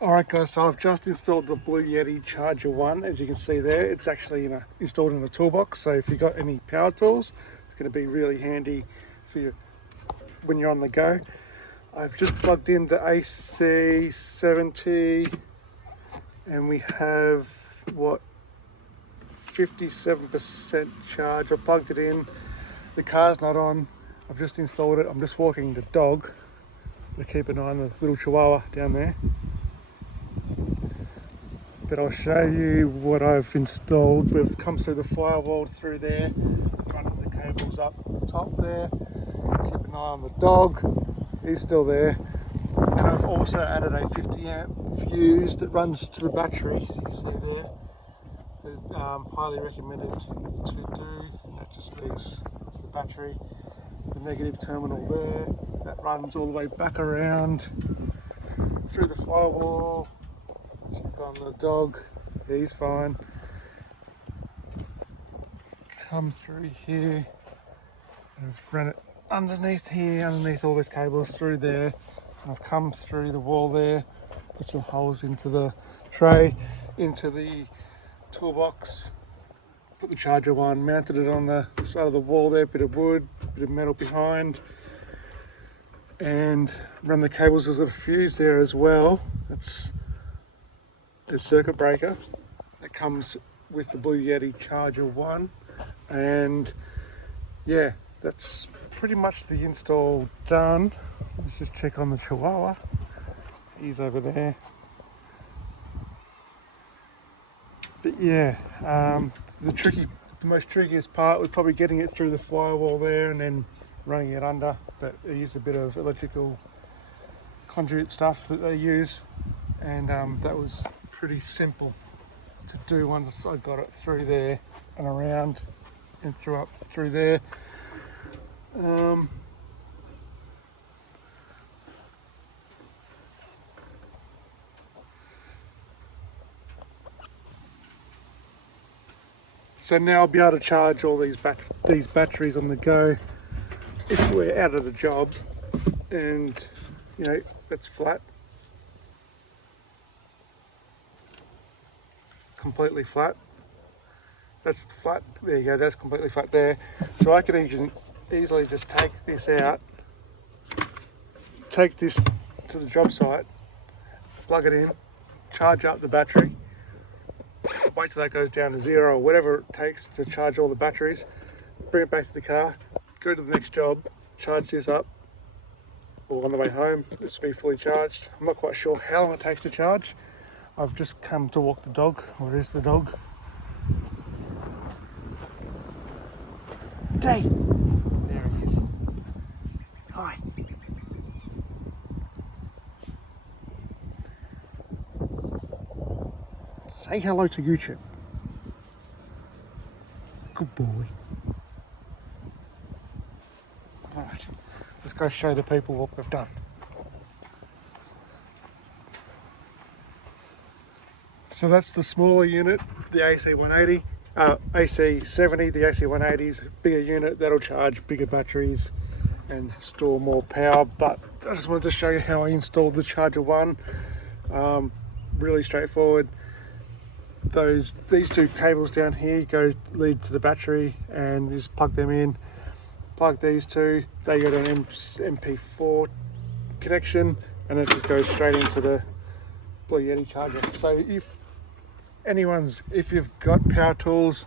Alright guys, so I've just installed the Bluetti Charger 1. As you can see there, it's actually installed in a toolbox, so if you've got any power tools, it's going to be really handy for you when you're on the go. I've just plugged in the AC70 and we have, 57% charge. I plugged it in, the car's not on, I've just installed it. I'm just walking the dog to keep an eye on the little chihuahua down there. But I'll show you what I've installed. We've come through the firewall through there, running the cables up the top there. Keep an eye on the dog, he's still there. And I've also added a 50 amp fuse that runs to the battery, as you can see there. Highly recommended to do, and that just leads to the battery. The negative terminal there, that runs all the way back around through the firewall. Check on the dog, he's fine. Come through here, and I've run it underneath here, underneath all these cables through there. And I've come through the wall there, put some holes into the tray, into the toolbox, put the charger on, mounted it on the side of the wall there, bit of wood, bit of metal behind, and run the cables. There's a fuse there as well. That's a circuit breaker that comes with the Bluetti Charger 1, and yeah, that's pretty much the install done. Let's just check on the chihuahua, he's over there. But yeah, the most trickiest part was probably getting it through the firewall there and then running it under, but I used a bit of electrical conduit stuff that they use, and that was pretty simple to do once I got it through there and around and through there. So now I'll be able to charge all these batteries on the go if we're out of the job, and that's flat. Completely flat. That's flat. There you go, that's completely flat there. So I can easily just take this out, take this to the job site, plug it in, charge up the battery, wait till that goes down to 0 or whatever it takes to charge all the batteries, bring it back to the car, go to the next job, charge this up, or on the way home this will be fully charged. I'm not quite sure how long it takes to charge. I've just come to walk the dog. Where is the dog? Day! There he is. Hi. Say hello to YouTube. Good boy. Alright, let's go show the people what we've done. So that's the smaller unit, the AC70, the AC180's bigger unit, that'll charge bigger batteries and store more power. But I just wanted to show you how I installed the Charger 1. Really straightforward. These two cables down here lead to the battery, and you just plug them in. Plug these two, they go to an MP4 connection, and it just goes straight into the Bluetti charger. So if you've got power tools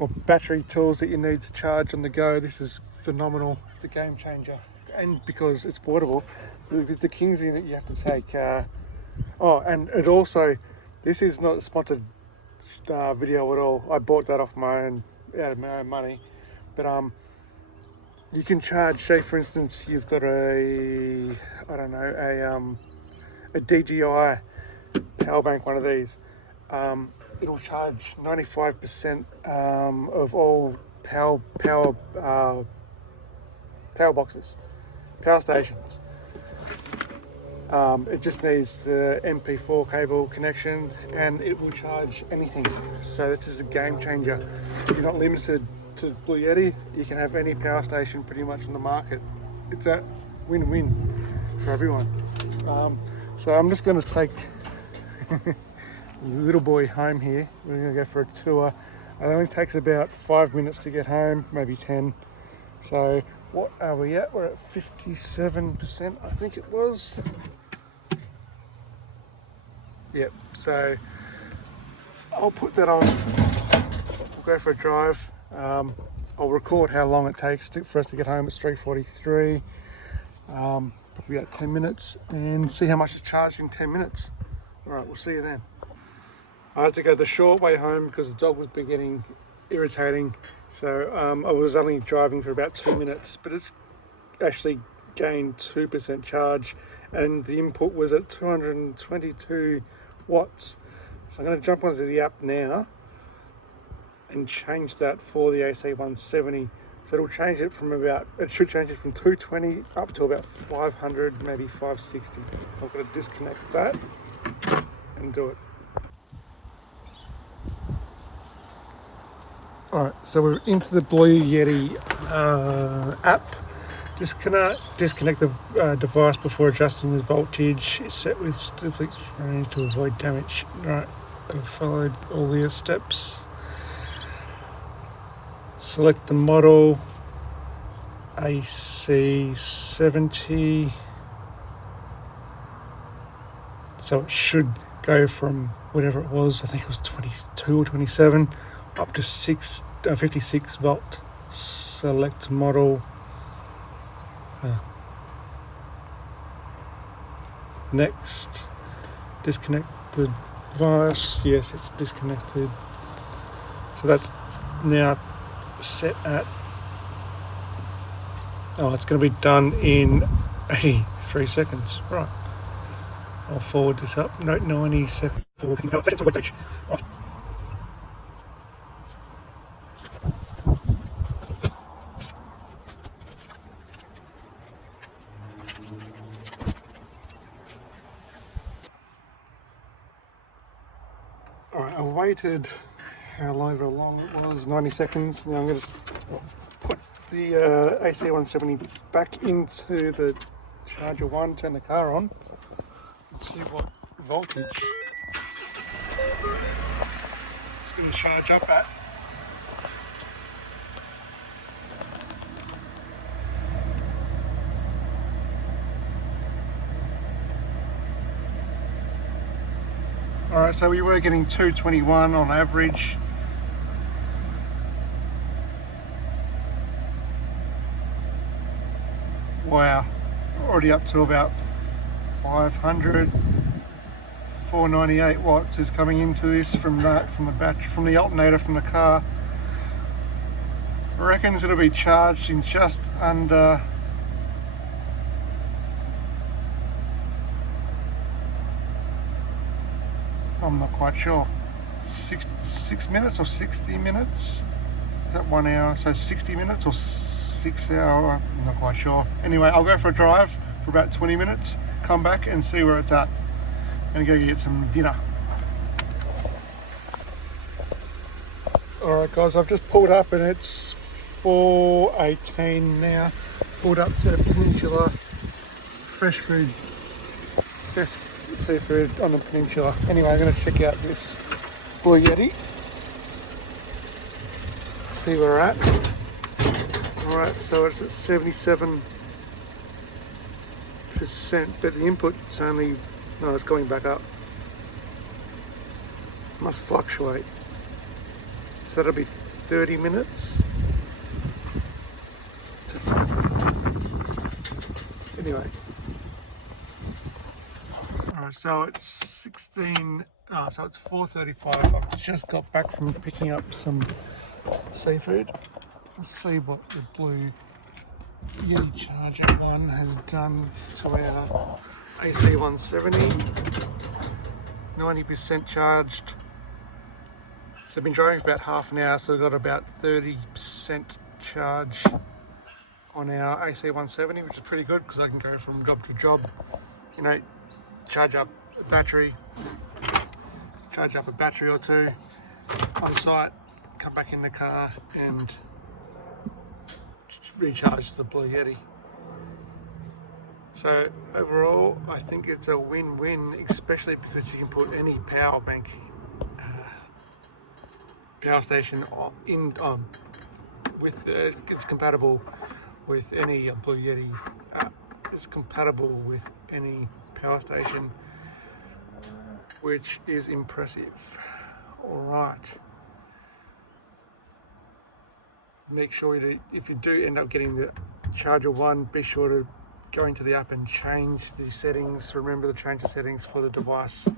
or battery tools that you need to charge on the go, this is phenomenal. It's a game changer, and because it's portable. With the Kings unit, you have to take and it also, this is not a sponsored video at all. I bought that out of my own money, but you can charge, say for instance you've got a DJI power bank, one of these. It'll charge 95% of all power boxes, power stations. It just needs the MP4 cable connection, and it will charge anything. So this is a game changer. You're not limited to Bluetti. You can have any power station pretty much on the market. It's a win-win for everyone. So I'm just going to take little boy home here. We're going to go for a tour. It only takes about 5 minutes to get home, maybe 10. So what are we at? We're at 57%, I think it was. Yep, so I'll put that on. We'll go for a drive. I'll record how long it takes for us to get home. It's 3:43. Probably about 10 minutes, and see how much it's charged in 10 minutes. All right, we'll see you then. I had to go the short way home because the dog was getting irritating. So I was only driving for about 2 minutes, but it's actually gained 2% charge, and the input was at 222 watts. So I'm going to jump onto the app now and change that for the AC170. So it'll change it from it should change it from 220 up to about 500, maybe 560. I've got to disconnect that and do it. All right, so we're into the Bluetti app. Disconnect the device before adjusting the voltage. It's set with stiffly range to avoid damage. Right, I've followed all the steps. Select the model, AC70. So it should go from whatever it was, I think it was 22 or 27, up to 56 volt. Select model. Next, disconnect the device. Yes, it's disconnected. So that's now set at, it's going to be done in 83 seconds. Right, I'll forward this up. No, 90 seconds. Alright, I waited however long it was, 90 seconds. Now I'm going to put the AC170 back into the charger one, turn the car on, and see what voltage it's going to charge up at. Alright, so we were getting 221 on average. Wow, already up to about 500. 498 watts is coming into this from the battery, from the alternator from the car. Reckons it'll be charged in just under I'm not quite sure. 6 minutes or 60 minutes? Is that 1 hour? So 60 minutes or 6 hours? I'm not quite sure. Anyway, I'll go for a drive for about 20 minutes, come back and see where it's at. I'm gonna go get some dinner. Alright guys, I've just pulled up and it's 4:18 now. Pulled up to Peninsula. Fresh food. Best seafood on the peninsula. Anyway, I'm going to check out this Bluetti. See where we're at. Alright, so it's at 77%, but the input's only, no, it's going back up. Must fluctuate. So that'll be 30 minutes. Anyway. Alright, so it's 4:35. I've just got back from picking up some seafood. Let's see what the Bluetti charger one has done to our AC170. 90% charged. So I've been driving for about half an hour, so we've got about 30% charge on our AC170, which is pretty good because I can go from job to job, you know, charge up a battery or two on site, come back in the car and recharge the Bluetti. So overall, I think it's a win-win, especially because you can put any power bank, power station in with it's compatible with any Bluetti. It's compatible with any power station, which is impressive. All right. Make sure if you do end up getting the charger one, be sure to go into the app and change the settings. Remember to change the settings for the device.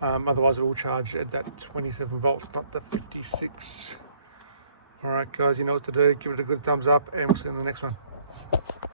Otherwise it will charge at that 27 volts, not the 56. All right guys, you know what to do. Give it a good thumbs up and we'll see you in the next one.